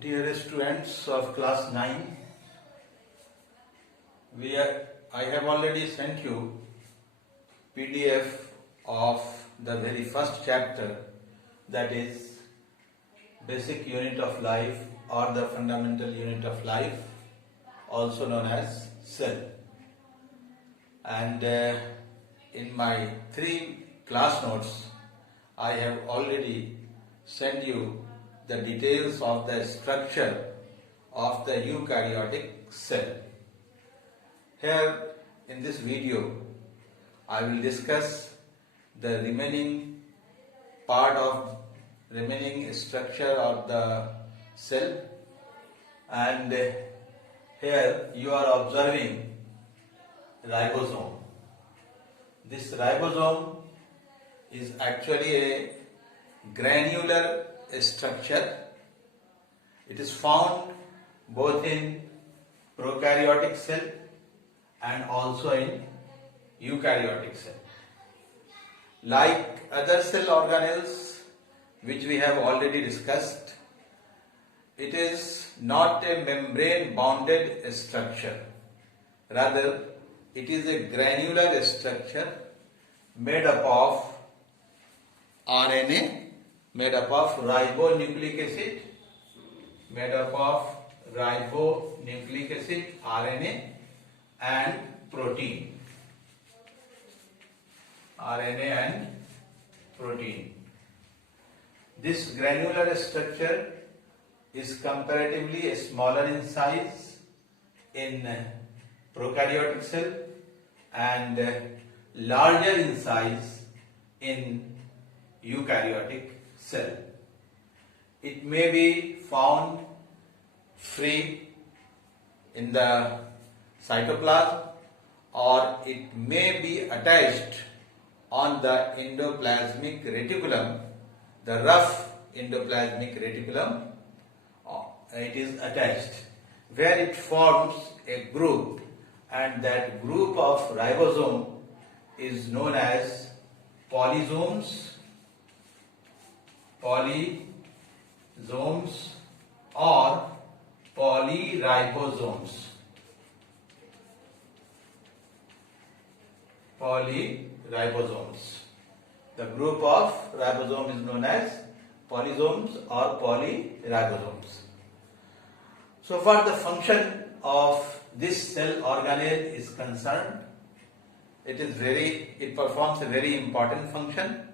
Dear students of class 9, I have already sent you PDF of the very first chapter, that is basic unit of life or the fundamental unit of life, also known as cell. And in my 3 class notes, I have already sent you the details of the structure of the eukaryotic cell. Here in this video, I will discuss the remaining structure of the cell, and here you are observing ribosome. This ribosome is actually a granular structure. It is found both in prokaryotic cell and also in eukaryotic cell. Like other cell organelles which we have already discussed, it is not a membrane bounded structure. Rather, it is a granular structure made up of RNA, made up of ribonucleic acid, RNA, and protein. This granular structure is comparatively smaller in size in prokaryotic cell and larger in size in eukaryotic cell. It may be found free in the cytoplasm, or it may be attached on the endoplasmic reticulum, the rough endoplasmic reticulum. It is attached, where it forms a group, and that group of ribosome is known as polysomes or polyribosomes. The group of ribosome is known as polysomes or polyribosomes. So far the function of this cell organelle is concerned, it performs a very important function.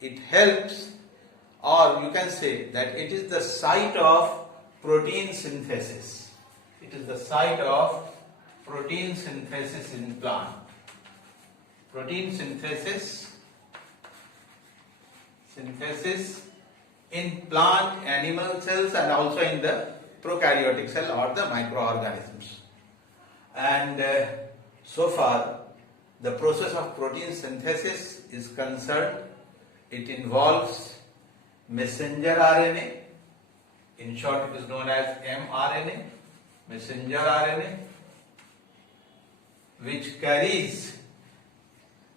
It helps, or you can say that it is the site of protein synthesis. It is the site of protein synthesis in plant. Protein synthesis in plant, animal cells, and also in the prokaryotic cell or the microorganisms. And so far the process of protein synthesis is concerned, it involves messenger RNA, in short it is known as mRNA, messenger RNA, which carries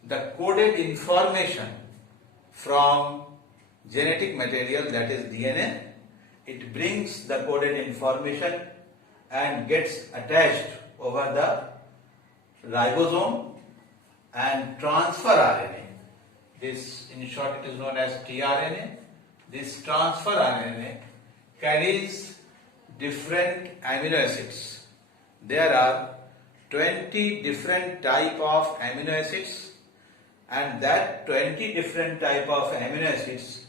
the coded information from genetic material, that is DNA. It brings the coded information and gets attached over the ribosome and transfer RNA. This, in short, it is known as tRNA. This transfer RNA carries different amino acids. There are 20 different type of amino acids, and that 20 different type of amino acids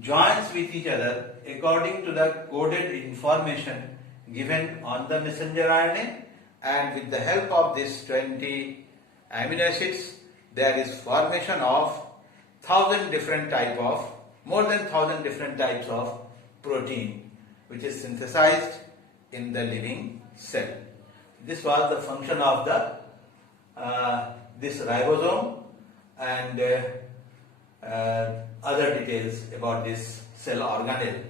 joins with each other according to the coded information given on the messenger RNA, and with the help of these 20 amino acids there is formation of more than 1,000 different types of protein which is synthesized in the living cell. This was the function of this ribosome, and other details about this cell organelle.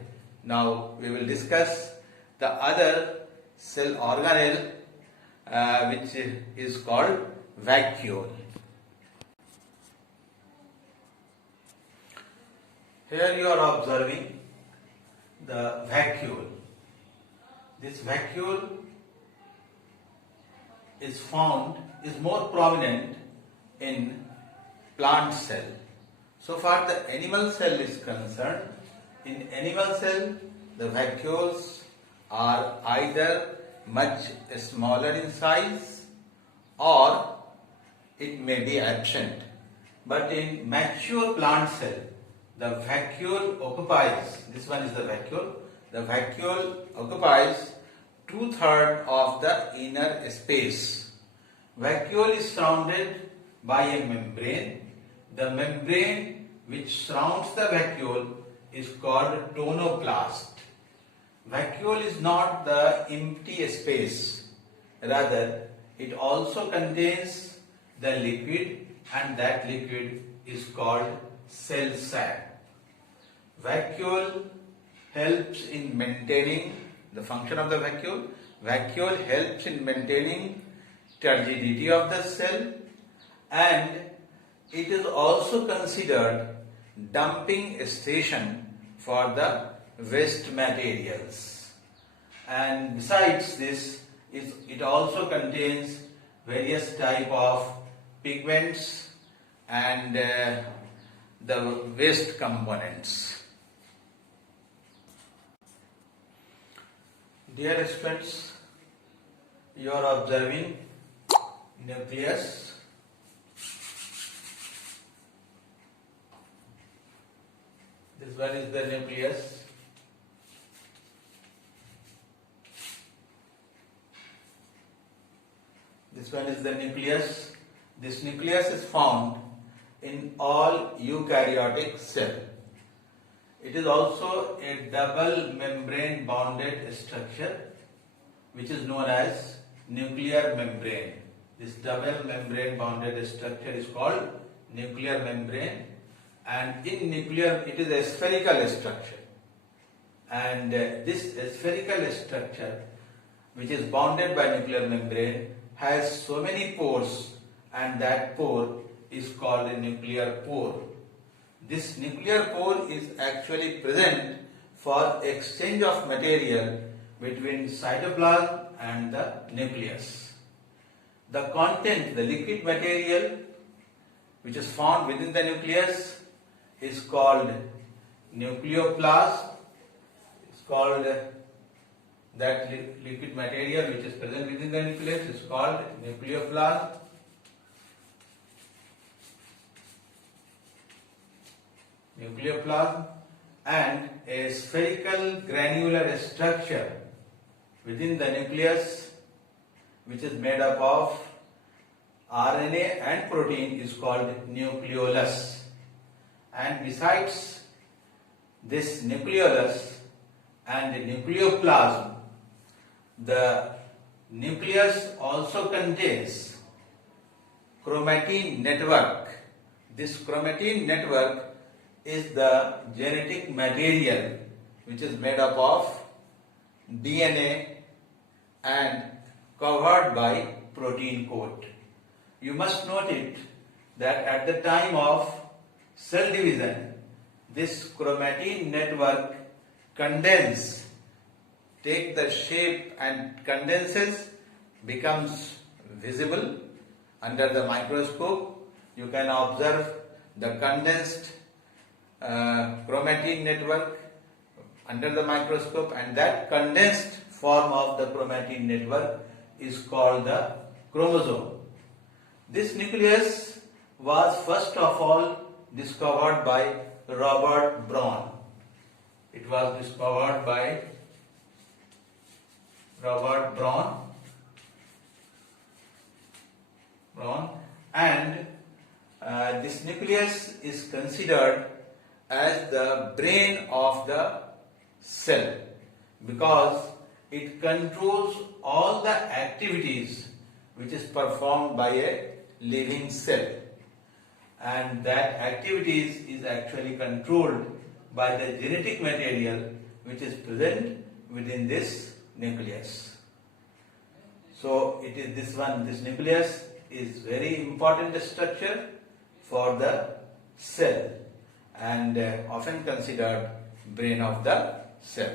Now we will discuss the other cell organelle which is called vacuole. Here you are observing the vacuole. this vacuole is more prominent in plant cell. So far the animal cell is concerned, in animal cell the vacuoles are either much smaller in size or it may be absent. But in mature plant cell, the vacuole occupies, this one is the vacuole occupies 2/3 of the inner space. Vacuole is surrounded by a membrane. The membrane which surrounds the vacuole is called tonoplast. Vacuole is not the empty space, rather it also contains the liquid, and that liquid is called cell sac. Vacuole helps in maintaining the function of the vacuole. Vacuole helps in maintaining turgidity of the cell, and it is also considered dumping station for the waste materials. And besides this, it also contains various type of pigments and the waste components. Dear students, you are observing nucleus. This one is the nucleus. This one is the nucleus. This nucleus is found in all eukaryotic cell. It is also a double membrane bonded structure which is known as nuclear membrane. This double membrane bonded structure is called nuclear membrane, and in nuclear it is a spherical structure, and this spherical structure which is bounded by nuclear membrane has so many pores, and that pore is called a nuclear pore. This nuclear pore is actually present for exchange of material between cytoplasm and the nucleus. The content, the liquid material which is found within the nucleus is called nucleoplast. It's called that liquid material which is present within the nucleus is called nucleoplast. Nucleoplasm, and a spherical granular structure within the nucleus which is made up of RNA and protein is called nucleolus. And besides this nucleolus and nucleoplasm, the nucleus also contains chromatin network. This chromatin network is the genetic material which is made up of DNA and covered by protein coat. You must note it that at the time of cell division, this chromatin network take the shape and condenses, becomes visible under the microscope. You can observe the condensed chromatin network under the microscope, and that condensed form of the chromatin network is called the chromosome. This nucleus was first of all discovered by Robert Brown. It was discovered by Robert Brown, and this nucleus is considered as the brain of the cell because it controls all the activities which is performed by a living cell, and that activities is actually controlled by the genetic material which is present within this nucleus. So it is this nucleus is very important structure for the cell and often considered brain of the cell.